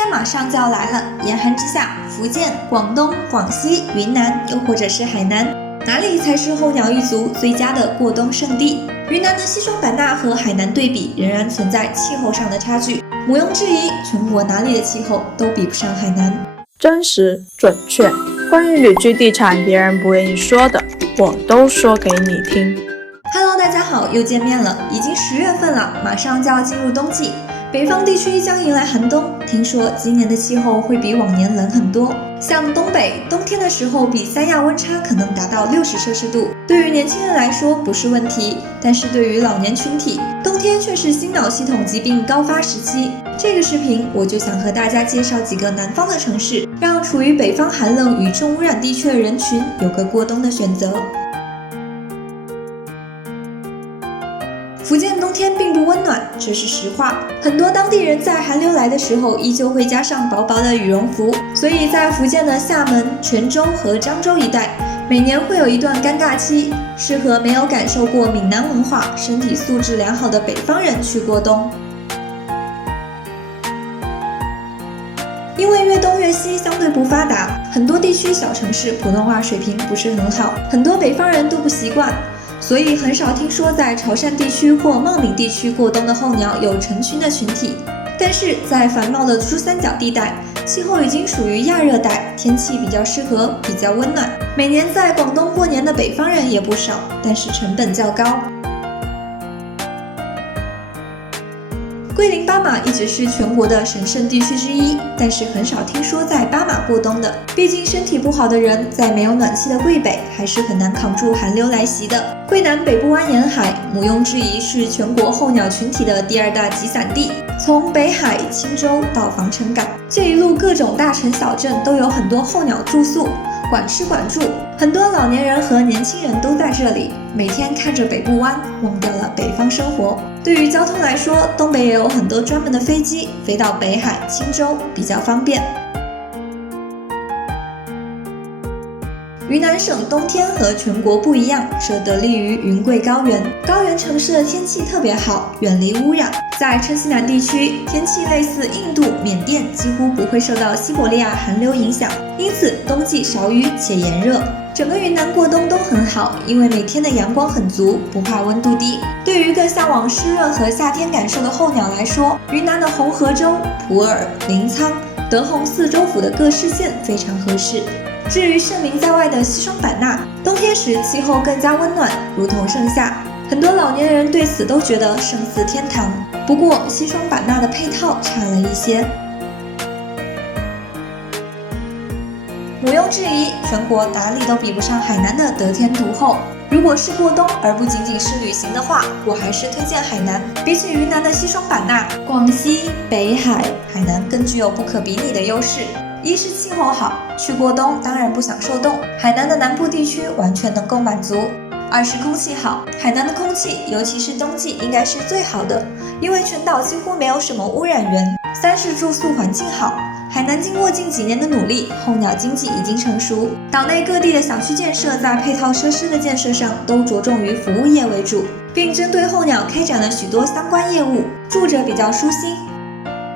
天马上就要来了，严寒之下，福建、广东、广西、云南，又或者是海南，哪里才是候鸟一族最佳的过冬胜地？云南的西双版纳和海南对比，仍然存在气候上的差距。毋庸置疑，全国哪里的气候都比不上海南。真实准确，关于旅居地产别人不愿意说的，我都说给你听。Hello， 大家好，又见面了。已经10月份了，马上就要进入冬季，北方地区将迎来寒冬。听说今年的气候会比往年冷很多，像东北，冬天的时候比三亚温差可能达到60摄氏度。对于年轻人来说不是问题，但是对于老年群体，冬天却是心脑系统疾病高发时期。这个视频我就想和大家介绍几个南方的城市，让处于北方寒冷与重污染地区的人群有个过冬的选择。福建冬天并不温暖，这是实话。很多当地人在寒流来的时候，依旧会加上薄薄的羽绒服。所以在福建的厦门、泉州和漳州一带，每年会有一段尴尬期，适合没有感受过闽南文化、身体素质良好的北方人去过冬。因为越东越西相对不发达，很多地区小城市普通话水平不是很好，很多北方人都不习惯。所以很少听说在潮汕地区或茂名地区过冬的候鸟有成群的群体，但是在繁茂的珠三角地带，气候已经属于亚热带，天气比较适合，比较温暖。每年在广东过年的北方人也不少，但是成本较高。桂林巴马一直是全国的神圣地区之一，但是很少听说在巴马过冬的。毕竟身体不好的人在没有暖气的桂北还是很难扛住寒流来袭的。桂南北部湾沿海，毋庸置疑是全国候鸟群体的第2大集散地。从北海、钦州到防城港，这一路各种大城小镇都有很多候鸟住宿，管吃管住，很多老年人和年轻人都在这里，每天看着北部湾，忘掉了北方生活。对于交通来说，东北也有很多专门的飞机飞到北海、钦州，比较方便。云南省冬天和全国不一样，这得力于云贵高原。高原城市的天气特别好，远离污染。在称西南地区，天气类似印度、缅甸，几乎不会受到西伯利亚寒流影响，因此冬季少雨且炎热。整个云南过冬都很好，因为每天的阳光很足，不怕温度低。对于更向往湿热和夏天感受的候鸟来说，云南的红河州、普洱、临沧、德宏4州府的各市县非常合适。至于盛名在外的西双版纳，冬天时气候更加温暖，如同盛夏。很多老年人对此都觉得胜似天堂。不过，西双版纳的配套差了一些。毋庸置疑，全国哪里都比不上海南的得天独厚。如果是过冬而不仅仅是旅行的话，我还是推荐海南。比起云南的西双版纳，广西、北海、海南更具有不可比拟的优势。一是气候好，去过冬当然不想受冻，海南的南部地区完全能够满足。2是空气好，海南的空气尤其是冬季应该是最好的，因为全岛几乎没有什么污染源。3是住宿环境好，海南经过近几年的努力，候鸟经济已经成熟，岛内各地的小区建设在配套设施的建设上都着重于服务业为主，并针对候鸟开展了许多相关业务，住着比较舒心。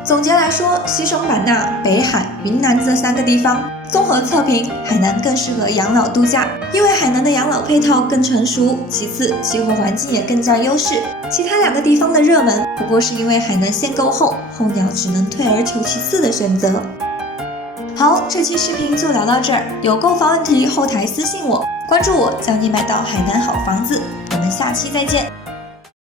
总结来说，西双版纳、北海、云南这3个地方综合测评，海南更适合养老度假，因为海南的养老配套更成熟，其次气候环境也更加优势。其他2个地方的热门不过是因为海南限购后，候鸟只能退而求其次的选择。好，这期视频就聊到这儿，有购房问题后台私信我，关注我，教你买到海南好房子。我们下期再见。